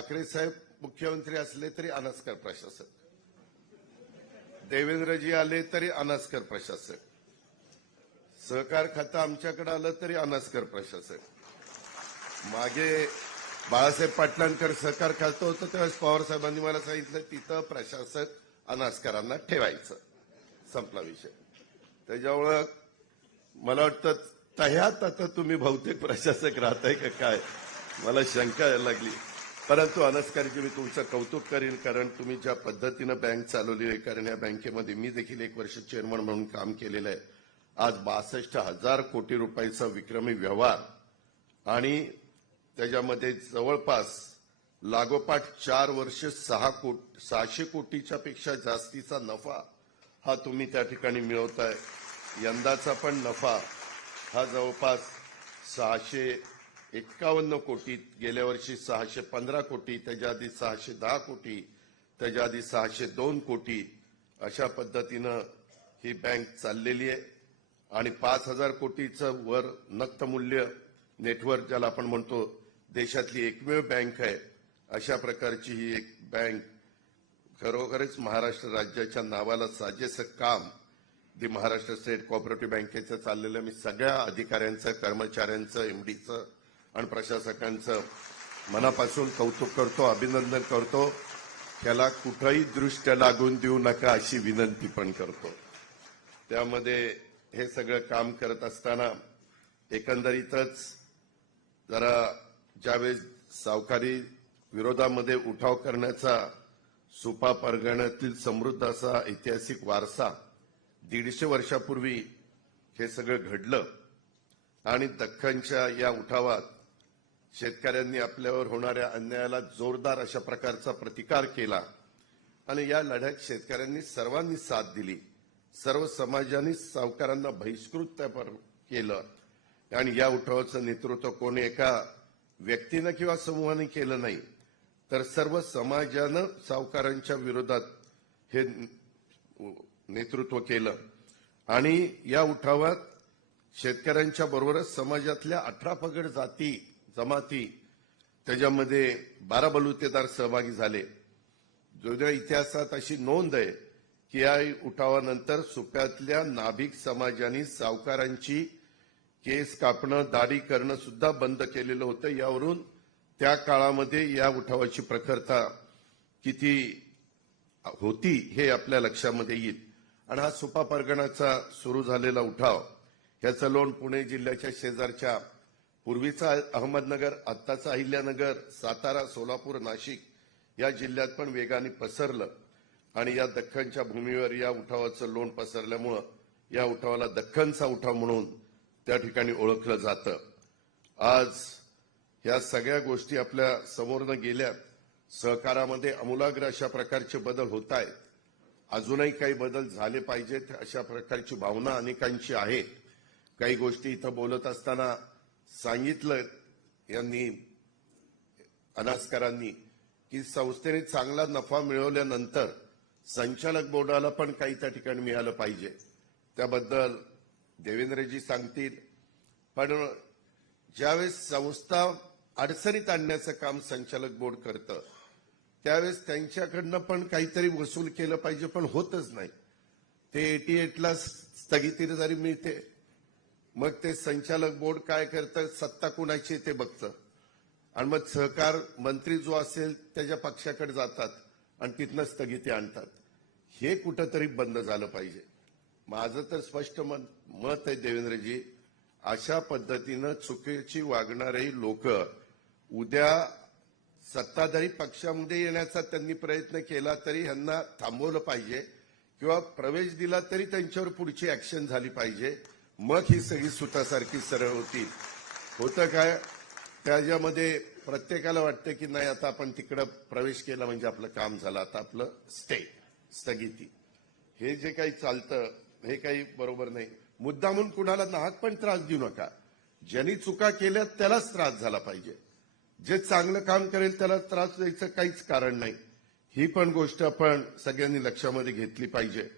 ठाकरे साहेब मुख्यमंत्री असले तरी अनास्कर प्रशासक, देवेंद्रजी आले तरी अनास्कर प्रशासक, सहकार खातं आमच्याकडे आलं तरी अनास्कर प्रशासक. मागे बाळासाहेब पाटलांकर सहकार खातं होतं त्यावेळेस पवार साहेबांनी मला सांगितलं तिथं प्रशासक अनास्करांना ठेवायचं, संपला विषय. त्याच्यामुळं मला वाटतं तह्यात आता तुम्ही बहुतेक प्रशासक राहताय का काय मला शंका यायला लागली. परंतु अनास्करजी मी तुमचं कौतुक करीन, कारण तुम्ही ज्या पद्धतीनं बँक चालवली आहे, कारण या बँकेमध्ये मी देखील 1 वर्ष चेअरमन म्हणून काम केलेलं आहे. आज 62,000 कोटी रुपयाचा विक्रमी व्यवहार आणि त्याच्यामध्ये जवळपास लागोपाठ 4 वर्ष 600 कोटीच्या पेक्षा जास्तीचा नफा हा तुम्ही त्या ठिकाणी मिळवताय. यंदाचा पण नफा हा जवळपास 651 कोटी, गेल्या वर्षी 615 कोटी, त्याच्या आधी 610 कोटी, त्याच्या आधी 602 कोटी, अशा पद्धतीनं ही बँक चाललेली आहे. आणि 5,000 कोटीचं वर नक्त मूल्य नेटवर्क ज्याला आपण म्हणतो, देशातली एकमेव बँक आहे. अशा प्रकारची ही एक बँक खरोखरच महाराष्ट्र राज्याच्या नावाला साजेसं काम दी महाराष्ट्र स्टेट कोऑपरेटिव्ह बँकेचं चाललेलं मी सगळ्या अधिकाऱ्यांचं, कर्मचाऱ्यांचं, एमडीचं आणि प्रशासकांचं मनापासून कौतुक करतो, अभिनंदन करतो. त्याला कुठंही दृष्ट लागून देऊ नका अशी विनंती पण करतो. त्यामध्ये हे सगळं काम करत असताना एकंदरीतच जरा ज्यावेळेस सावकारी विरोधामध्ये उठाव करण्याचा सुपा परगण्यातील समृद्ध असा ऐतिहासिक वारसा 150 वर्षापूर्वी हे सगळं घडलं आणि दख्खनच्या या उठावात शेतकऱ्यांनी आपल्यावर होणाऱ्या अन्यायाला जोरदार अशा प्रकारचा प्रतिकार केला आणि या लढ्यात शेतकऱ्यांनी सर्वांनी साथ दिली. सर्व समाजाने सावकारांना बहिष्कृत केलं आणि या उठावाचं नेतृत्व कोणी एका व्यक्तीनं किंवा समूहाने केलं नाही, तर सर्व समाजानं सावकारांच्या विरोधात हे नेतृत्व केलं. आणि या उठावात शेतकऱ्यांच्या बरोबरच समाजातल्या 18 पगड जाती जमाती, त्याच्यामध्ये 12 बलुतेदार सहभागी झाले. जुन्या इतिहासात अशी नोंद आहे की या उठावानंतर सुप्यातल्या नाभिक समाजाने सावकारांची केस कापणं, दाढी करणं सुद्धा बंद केलेलं होतं. यावरून त्या काळामध्ये या उठावाची प्रखरता किती होती हे आपल्या लक्षामध्ये येईल. आणि हा सुपा परगणाचा सुरू झालेला उठाव, याचं लोण पुणे जिल्ह्याच्या शेजारच्या पूर्वीचा अहमदनगर, आत्ताचा अहिल्यानगर, सातारा, सोलापूर, नाशिक या जिल्ह्यात पण वेगाने पसरलं. आणि या दख्खनच्या भूमीवर या उठावाचं लोण पसरल्यामुळं या उठावाला दख्खनचा उठाव म्हणून त्या ठिकाणी ओळखलं जातं. आज या सगळ्या गोष्टी आपल्या समोरनं गेल्या. सहकारामध्ये आमूलाग्र अशा प्रकारचे बदल होत आहेत. अजूनही काही बदल झाले पाहिजेत अशा प्रकारची भावना अनेकांची आहे. काही गोष्टी इथं बोलत असताना सांगितलं यांनी, अनास्करांनी, की संस्थेने चांगला नफा मिळवल्यानंतर संचालक बोर्डाला पण काही त्या ठिकाणी मिळालं पाहिजे. त्याबद्दल देवेंद्रजी सांगतील. पण ज्यावेळेस संस्था अडचणीत आणण्याचं काम संचालक बोर्ड करतं त्यावेळेस त्यांच्याकडनं पण काहीतरी वसूल केलं पाहिजे, पण होतच नाही. ते 88ला स्थगिती जरी मिळते, मग ते संचालक बोर्ड काय करतं, सत्ता कुणाची ते बघतं आणि मग सहकार मंत्री जो असेल त्याच्या पक्षाकडे जातात आणि तिथनं स्थगिती आणतात. हे कुठंतरी बंद झालं पाहिजे. माझं तर स्पष्ट मत आहे देवेंद्रजी, अशा पद्धतीनं चुकीची वागणारे लोक उद्या सत्ताधारी पक्षामध्ये येण्याचा त्यांनी प्रयत्न केला तरी ह्यांना थांबवलं पाहिजे किंवा प्रवेश दिला तरी त्यांच्यावर पुढची ऍक्शन झाली पाहिजे. मग ही सगळी सुतासारखी सरळ होतील. होतं काय, त्याच्यामध्ये प्रत्येकाला वाटतं की नाही आता आपण तिकडं प्रवेश केला म्हणजे आपलं काम झालं, आता आपलं स्थगिती. हे जे काही चालतं हे काही बरोबर नाही. मुद्दामून कुणाला नाहक पण त्रास देऊ नका. ज्यांनी चुका केल्या त्यालाच त्रास झाला पाहिजे. जे चांगलं काम करेल त्याला त्रास द्यायचं काहीच कारण नाही. ही पण गोष्ट आपण सगळ्यांनी लक्षामध्ये घेतली पाहिजे.